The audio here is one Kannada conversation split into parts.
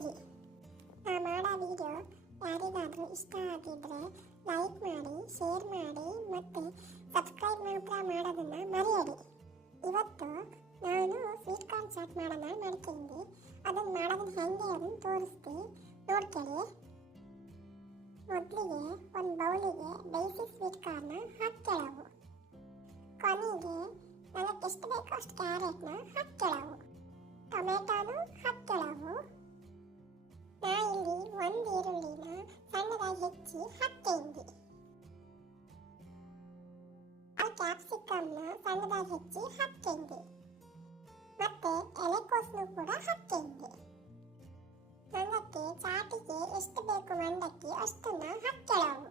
ಮ್ಯಾಗಿ. ನಾ ಮಾಡೋ ವಿಡಿಯೋ ಯಾರಿಗಾದರೂ ಇಷ್ಟ ಆಗಿದ್ರೆ ಲೈಕ್ ಮಾಡಿ, ಶೇರ್ ಮಾಡಿ ಮತ್ತು ಸಬ್ಸ್ಕ್ರೈಬ್ ಮಾತ್ರ ಮಾಡೋದನ್ನು ಮರೆಯಡಿ. ಇವತ್ತು ನಾನು ಸ್ವೀಟ್ ಕಾರ್ನ್ ಚಾಟ್ ಮಾಡೋಣ ಮಾಡ್ತೀನಿ. ಅದನ್ನು ಮಾಡೋದನ್ನ ಹೆಂಗೆ ಅದನ್ನು ತೋರಿಸ್ತೀನಿ, ನೋಡ್ಕೊಳ್ಳಿ. ಮೊದಲಿಗೆ ಒಂದು ಬೌಲಿಗೆ ಬೇಯಿಸಿ ಸ್ವೀಟ್ ಕಾರ್ನ ಹಾಕ್ಕೊಳ್ಳವು. ಕೊನೆಗೆ ನನಗೆ ಎಷ್ಟು ಬೇಕೋ ಅಷ್ಟು ಕ್ಯಾರೆಟ್ನ ಹಾಕ್ಕೊಳ್ಳವು. ಟೊಮೆಟೊನು ಹಾಕ್ಕೊಳ್ಳವು. ನಾ ಇಲ್ಲಿ ಒಂದು ಈರುಳ್ಳಿನ ಸಣ್ಣದಾಗಿ ಹೆಚ್ಚಿ ಹಾಕ್ತೀನಿ. ಕ್ಯಾಪ್ಸಿಕಮ್ನ ಸಣ್ಣದಾಗಿ ಹೆಚ್ಚಿ ಹಾಕ್ತೀನಿ. ಮತ್ತೆ ಎಲೆಕೋಸನ್ನು ಕೂಡ ಹಾಕ್ತೀನಿ. ಮಂಡಕ್ಕಿ ಚಾಟಿಗೆ ಎಷ್ಟು ಬೇಕು ಮಂಡಕ್ಕಿ ಅಷ್ಟನ್ನ ಹಾಕ್ಕೊಳ್ಳವು.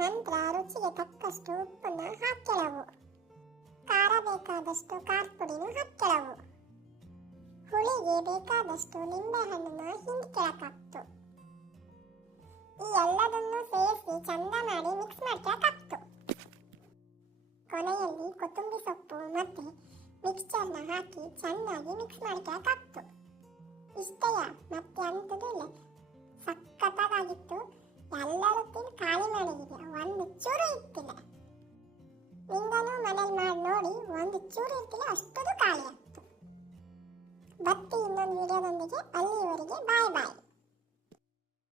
ನಂತರ ರುಚಿಗೆ ತಕ್ಕಷ್ಟು ಉಪ್ಪನ್ನ ಹಾಕ್ಕೊಳ್ಳವು. ಖಾರ ಬೇಕಾದಷ್ಟು ಖಾರದ ಪುಡಿನೂ ಹಾಕ್ಕೊಳ್ಳವು. ಹುಳಿಗೆ ಬೇಕಾದಷ್ಟು ನಿಂಬೆ ಹಣ್ಣನ್ನ ಹಿಂಡ್ಕೊಳಕಾಗ್ತು. ಈ ಎಲ್ಲದನ್ನು ಸೇರಿಸಿ ಚಂದ ಮಾಡಿ ಮಿಕ್ಸ್ ಮಾಡ್ಕೊಳಕಾಗ್ತು. ಕೊನೆಯಲ್ಲಿ ಕೊತ್ತಂಬರಿ ಸೊಪ್ಪು ಮತ್ತೆ ಮಿಕ್ಸ್ಚರ್ನ ಹಾಕಿ ಚೆನ್ನಾಗಿ ಮಿಕ್ಸ್ ಮಾಡ್ಕೊಳಕಾಗ್ತು. ಇಷ್ಟೆಯ ಮತ್ತೆ ಅಂತದೂ ಇಲ್ಲ, ಸಖತ್ತಾಗಿತ್ತು. ಎಲ್ಲರೂ ತಿಂದು ಖಾಲಿ ಮಾಡಿದ್ದೀರ, ಒಂದು ಚೂರು ಇರ್ತಿಲ್ಲ. ನಿಂದನೂ ಮನೇಲಿ ಮಾಡಿ ನೋಡಿ, ಒಂದು ಚೂರು ಇರ್ತಿಲ್ಲ, ಅಷ್ಟದು ಖಾಲಿ ಆಗ್ತು. ಬತ್ತಿ ಇನ್ನೊಂದು ವಿಡಿಯೋದೊಂದಿಗೆ. ಅಲ್ಲಿವರೆಗೆ ಬಾಯ್ ಬಾಯ್.